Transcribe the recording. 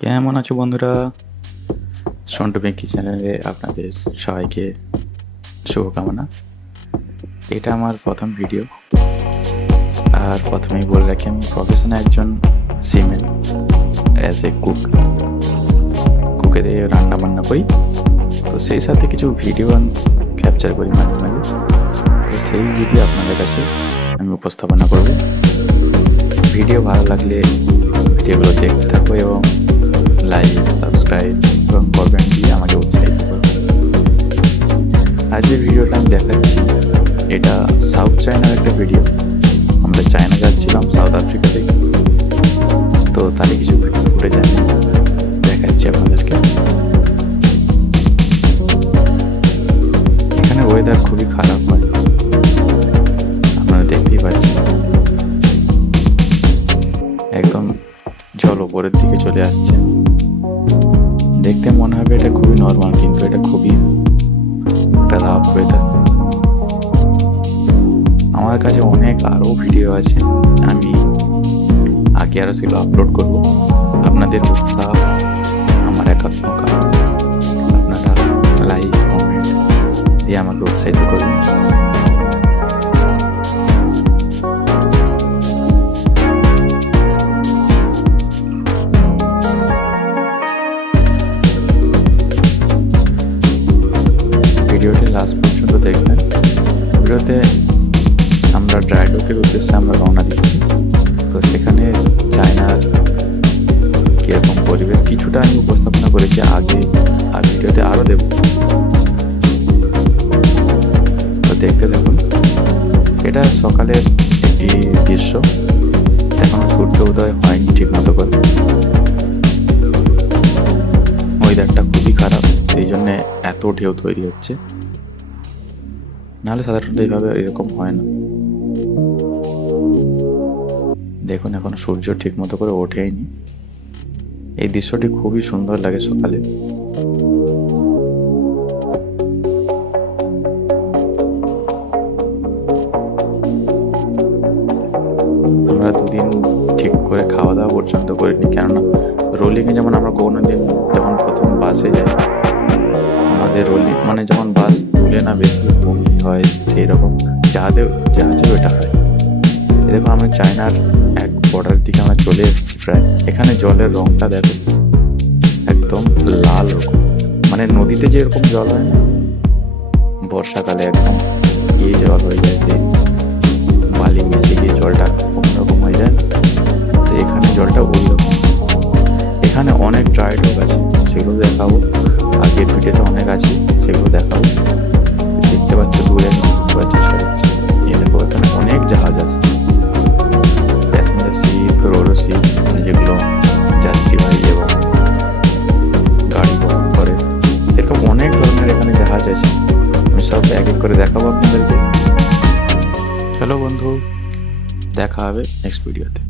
কেমন আছো বন্ধুরা? সন্টু বেঙ্কি চ্যানেলে আপনাদের সবাইকে শুভকামনা। এটা আমার প্রথম ভিডিও, আর প্রথমেই বলে রাখি আমি প্রফেশনাল একজন সিমেন, অ্যাজ এ কুকে দিয়ে রান্না বান্না করি। তো সেই সাথে কিছু ভিডিও আমি ক্যাপচার করি মাঝে মাঝে। তো সেই ভিডিও আপনাদের কাছে আমি উপস্থাপনা করব। ভিডিও ভালো লাগলে ভিডিওগুলো দেখতে থাকবো এবং লাইক, সাবস্ক্রাইব এবং কমেন্ট দিয়ে আমাকে উৎসাহিত করবে। আজ যে ভিডিওটা আমি দেখাচ্ছি এটা সাউথ চায়নার একটা ভিডিও। আমরা চায়না যাচ্ছিলাম সাউথ আফ্রিকা থেকে, তো তারই কিছু ফুটেজ আমি দেখাচ্ছি আপনাদেরকে। এখানে ওয়েদার খুবই খারাপ হয়, আপনারা দেখতেই পাচ্ছেন। একদম জল ওপরের দিকে চলে আসছে। দেখতে মনে হবে এটা খুবই নর্মাল, কিন্তু এটা খুবই একটা রাফ ওয়েদার। আমার কাছে অনেক আরও ভিডিও আছে, আমি আগে আরও সেগুলো আপলোড করব। আপনাদের উৎসাহ আমার একাত্ম কারণ। আপনারা লাইক, কমেন্ট দিয়ে আমাকে উৎসাহিত করুন। ভিডিওটি লাস্ট পর্যন্ত দেখবেন। ভিডিওতে আমরা ড্রাইডকের উদ্দেশ্যে আমরা রওনা দিচ্ছি। তো সেখানে চায়নার কীরকম পরিবেশ কিছুটা আমি উপস্থাপনা করেছি আগে, আর ভিডিওতে আরও দেব। তো দেখতে দেখুন। এটা সকালের একটি দৃশ্য, এখনো সূর্য উদয় হয়নি ঠিক মতো করে। ওয়েদারটা খুবই খারাপ, সেই জন্যে এত ঢেউ তৈরি হচ্ছে, নাহলে সাধারণত এইভাবে এরকম হয় না। দেখুন এখনো সূর্য ঠিক মতো করে ওঠেইনি। এই দৃশ্যটি খুবই সুন্দর লাগে সকালে। আমরা দুদিন ঠিক করে খাওয়া দাওয়া পর্যন্ত করিনি, কেননা রোলিংয়ে যেমন আমরা কোনোদিন যখন প্রথম বাসে যাই, আমাদের রোলিং মানে যখন বাস তুলে না বেশি বমি হয়, সেই রকম জাহাজেও এটা হয়। দেখুন আমরা চায়নার এক বর্ডারের দিকে আমরা চলে এসেছি প্রায়। এখানে জলের রংটা দেখো, একদম লাল রকম, মানে নদীতে যেরকম জল হয় না বর্ষাকালে, একদম এই জল হয়ে যায়, বালি মিশে গিয়ে জলটা অন্যরকম হয়ে যায়। তো এখানে জলটা ওই রকম। এখানে অনেক ড্রাইডক আছে, সেগুলো দেখাবো। আগের ভিডিওতে অনেক আছে, সেগুলো দেখাবো। দেখতে পাচ্ছ দূরে করার চেষ্টা করছি। এই দেখো এখানে অনেক জাহাজ আছে, প্যাসেঞ্জার শিপ, রোরো শিপ, যেগুলো যাত্রীবাহী এবং গাড়ি বহন করে। এরকম অনেক ধরনের এখানে জাহাজ আছে, আমি সব এক এক করে দেখাবো আপনাদেরকে। চলো বন্ধু, দেখা হবে নেক্সট ভিডিওতে।